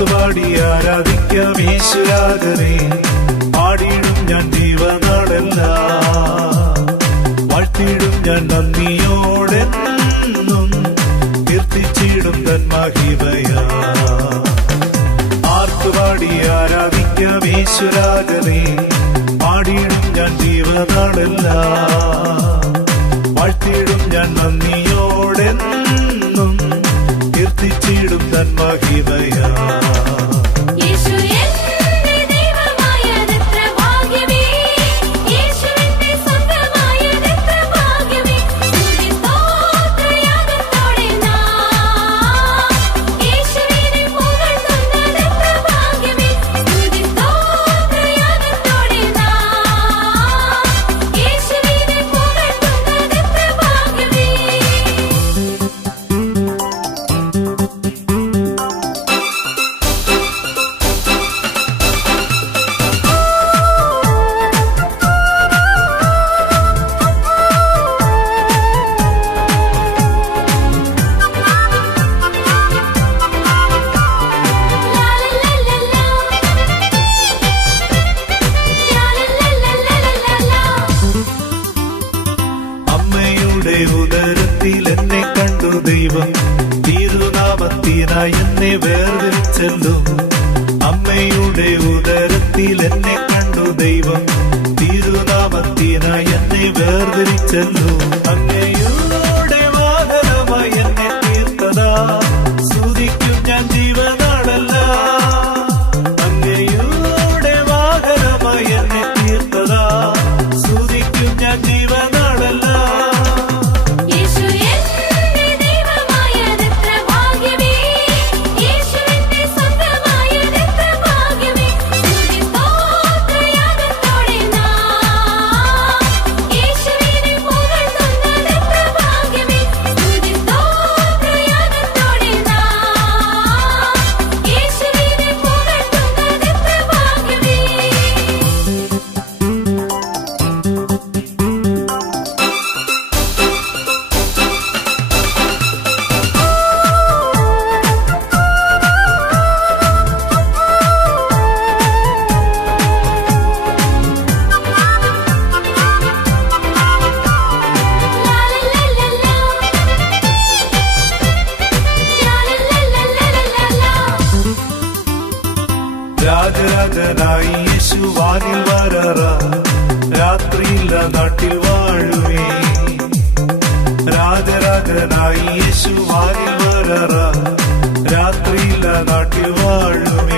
ആർത്തുപാടി ആരാധിക്കാം യേശുരാജനെ. പാടിയിടും ഞാൻ ജീവനാളെല്ലാം, വാഴ്ത്തിയിടും ഞാൻ നന്ദിയോടെന്നും, കീർത്തിച്ചിടും തൻ മഹിമയാ. ആർത്തുപാടി ആരാധിക്കാം യേശുരാജനെ. പാടിയിടും ഞാൻ ജീവനാളെല്ലാം, വാഴ്ത്തിയിടും ഞാൻ നന്ദിയോടെന്നും, കീർത്തിച്ചിടും തൻ മഹിമയാ. ഉദരത്തിൽ എന്നെ കണ്ടു ദൈവം, തിരുനാമത്തിനായി എന്നെ വേർതിരിച്ചെല്ലും. അമ്മയുടെ ഉദരത്തിൽ എന്നെ കണ്ടു ദൈവം, തിരുനാമത്തിനായി എന്നെ വേർതിരിച്ചെല്ലും. അങ്ങയുടെ വാഹനമായി എന്നെ തീർത്തതാ, സ്തുതിക്കും ഞാൻ ജീവനാളെല്ലാം. അങ്ങയുടെ വാഹനമായി എന്നെ തീർത്തതാ, സ്തുതിക്കും ഞാൻ ജീവനാളെല്ലാം. രാജരാജനായി യേശു വാനിൽ വരാറ, രാത്രിയില്ല നാട്ടിൽ വാഴുവേ. രാജരാജനായി യേശു വാനിൽ വരാറ, രാത്രിയില്ല നാട്ടിൽ വാഴുവേ.